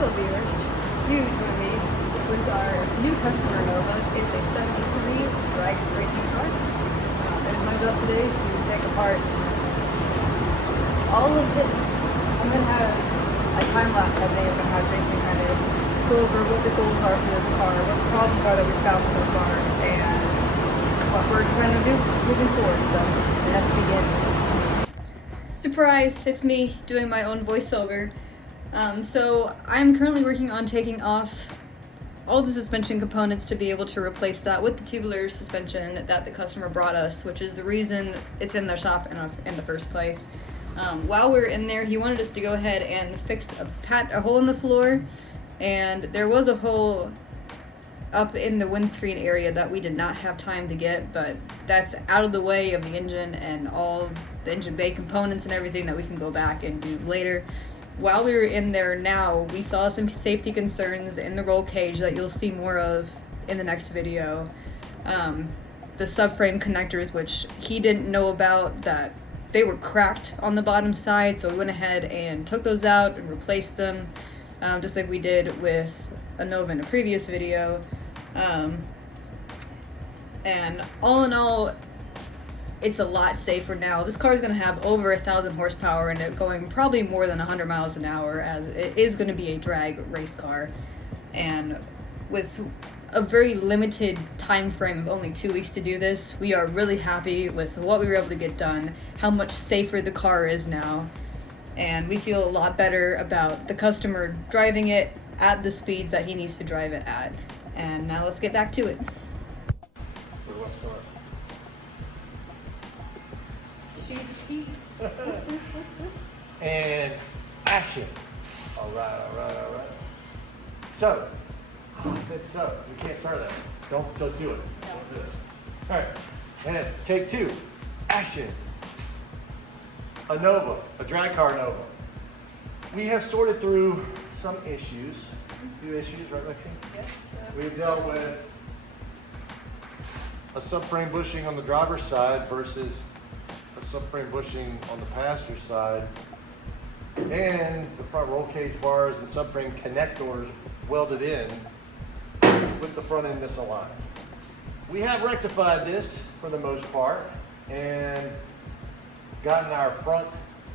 Hello viewers, you join me with our new customer Nova. It's a 73 drag racing car. It is my job today to take apart all of this. I'm going to have a time lapse I think of how racing kind of go over what the goals are for this car, what the problems are that we've found so far, and what we're planning to do moving forward. So let's begin. Surprise, it's me doing my own voiceover. So I'm currently working on taking off all the suspension components to be able to replace that with the tubular suspension that the customer brought us, which is the reason it's in the shop in the first place. While we were in there, he wanted us to go ahead and fix a hole in the floor, and there was a hole up in the windscreen area that we did not have time to get, but that's out of the way of the engine and all the engine bay components and everything that we can go back and do later. While we were in there now, we saw some safety concerns in the roll cage that you'll see more of in the next video. The subframe connectors, which he didn't know about, that they were cracked on the bottom side, so we went ahead and took those out and replaced them, just like we did with a Nova in a previous video. And all in all, it's a lot safer now. This car is going to have over 1,000 horsepower and it going probably more than 100 miles an hour, as it is going to be a drag race car. And with a very limited time frame of only 2 weeks to do this, we are really happy with what we were able to get done, how much safer the car is now, and we feel a lot better about the customer driving it at the speeds that he needs to drive it at. And now let's get back to it. Where do I start? And action. All right. So, I said so. We can't start that. Don't do it. Don't do it. All right. And take 2. Action. A Nova, a drag car Nova. We have sorted through some issues. A few issues, right, Lexi? Yes. We've dealt with a subframe bushing on the driver's side versus a subframe bushing on the passenger side, and the front roll cage bars and subframe connectors welded in with the front end misaligned. We have rectified this for the most part and gotten our front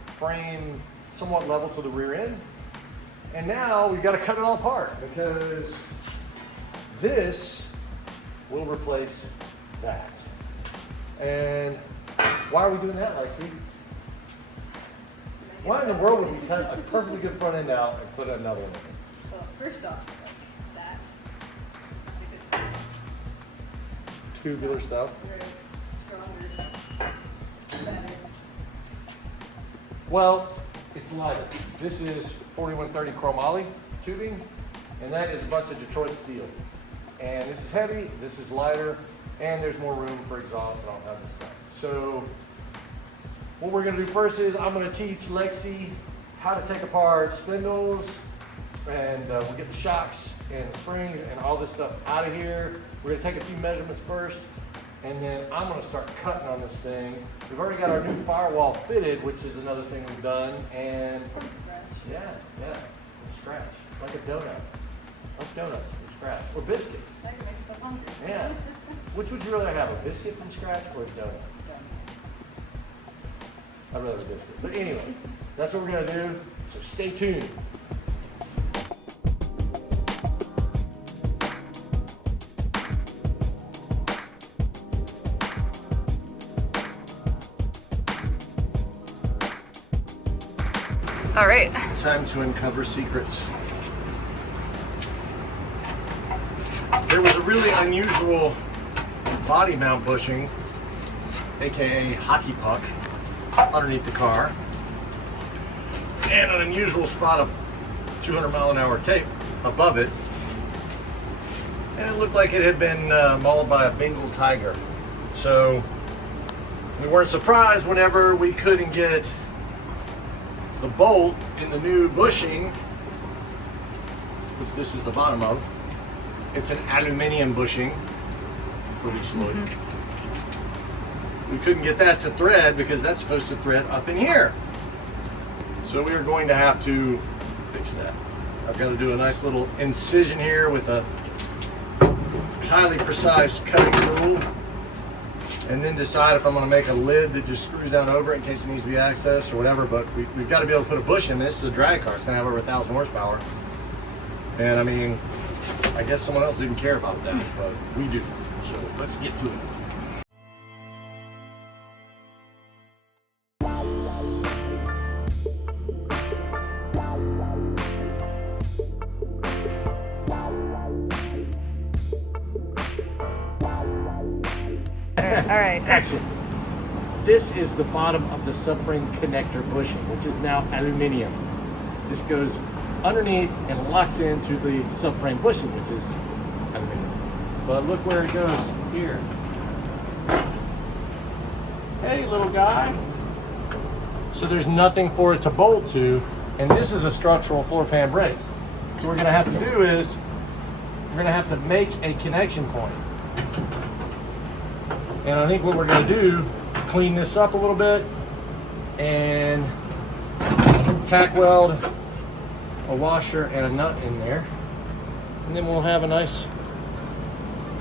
frame somewhat level to the rear end, and now we've got to cut it all apart because this will replace that. And why are we doing that, Lexi? Why in the world would we cut a perfectly good front end out and put another one in? Well, first off, it's like that. Tubular stuff. Stronger, better. Well, it's lighter. This is 4130 chromoly tubing, and that is a bunch of Detroit steel. And this is heavy, this is lighter, and there's more room for exhaust and all kinds of stuff. So what we're going to do first is I'm going to teach Lexi how to take apart spindles, and we'll get the shocks and springs and all this stuff out of here. We're going to take a few measurements first, and then I'm going to start cutting on this thing. We've already got our new firewall fitted, which is another thing we've done. And From scratch. yeah, from scratch, like a donut. Like donuts from scratch, or biscuits. That can make yourself hungry. Yeah. Which would you rather have, a biscuit from scratch or a donut? I'd rather a biscuit. But anyway, that's what we're going to do, so stay tuned. All right. Time to uncover secrets. There was a really unusual body mount bushing, aka hockey puck, underneath the car, and an unusual spot of 200-mile-an-hour tape above it, and it looked like it had been mauled by a Bengal tiger. So we weren't surprised whenever we couldn't get the bolt in the new bushing, which this is the bottom of. It's an aluminum bushing for each load. We couldn't get that to thread because that's supposed to thread up in here. So we are going to have to fix that. I've got to do a nice little incision here with a highly precise cutting tool, and then decide if I'm going to make a lid that just screws down over it in case it needs to be accessed or whatever. But we've got to be able to put a bush in this. This is a drag car. It's going to have over 1,000 horsepower. And I mean, I guess someone else didn't care about that, but we do. So let's get to it. All right. Excellent. This is the bottom of the subframe connector bushing, which is now aluminum. This goes underneath and locks into the subframe bushing, which is aluminum. But look where it goes here. Hey, little guy. So there's nothing for it to bolt to, and this is a structural floor pan brace. So what we're gonna have to do is, we're gonna have to make a connection point. And I think what we're gonna do is clean this up a little bit and tack weld a washer and a nut in there. And then we'll have a nice,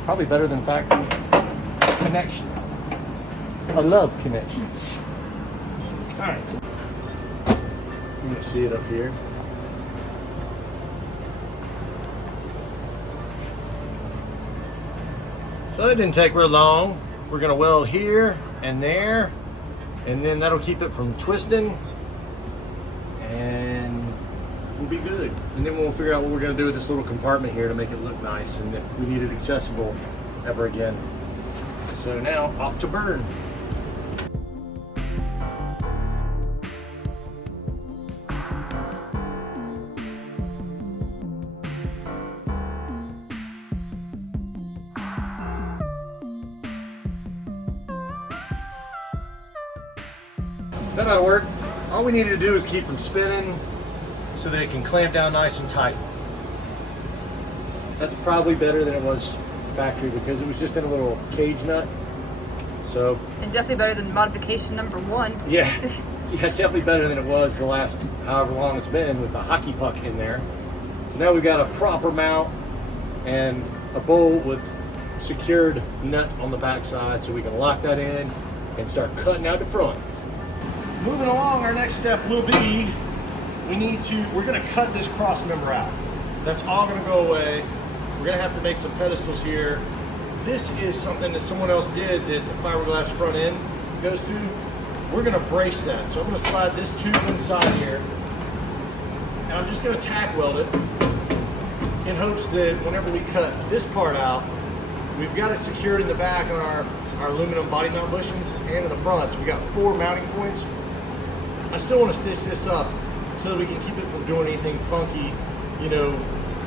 probably better than factory, connection. I love connections. All right, so you can see it up here. So that didn't take real long. We're gonna weld here and there, and then that'll keep it from twisting, and we'll be good. And then we'll figure out what we're gonna do with this little compartment here to make it look nice and if we need it accessible ever again. So now, off to burn. That ought to work. All we needed to do is keep them spinning so that it can clamp down nice and tight. That's probably better than it was factory because it was just in a little cage nut. So, And definitely better than modification number 1. yeah, definitely better than it was the last however long it's been with the hockey puck in there. So now we've got a proper mount and a bolt with secured nut on the back side so we can lock that in and start cutting out the front. Moving along, our next step will be, we're gonna cut this cross member out. That's all gonna go away. We're gonna have to make some pedestals here. This is something that someone else did that the fiberglass front end goes to. We're gonna brace that. So I'm gonna slide this tube inside here, and I'm just gonna tack weld it in hopes that whenever we cut this part out, we've got it secured in the back on our aluminum body mount bushings and in the front. So we got 4 mounting points. I still want to stitch this up so that we can keep it from doing anything funky, you know,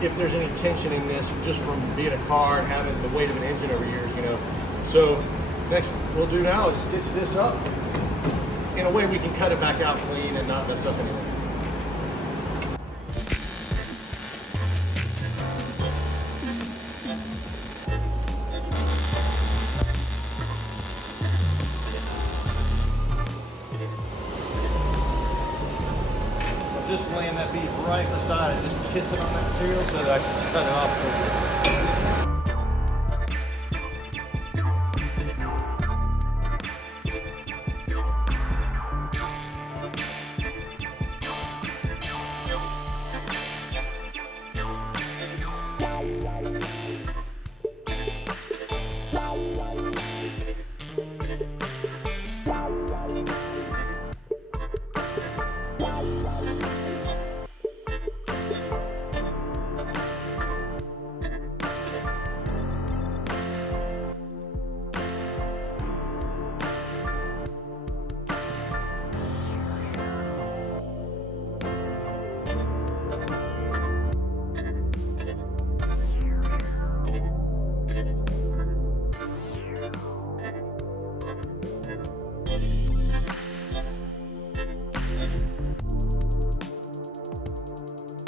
if there's any tension in this just from being a car and having the weight of an engine over years, you know. So next we'll do now is stitch this up in a way we can cut it back out clean and not mess up anything. Just laying that bead right beside it, just kissing on that material so that I can cut it off quickly.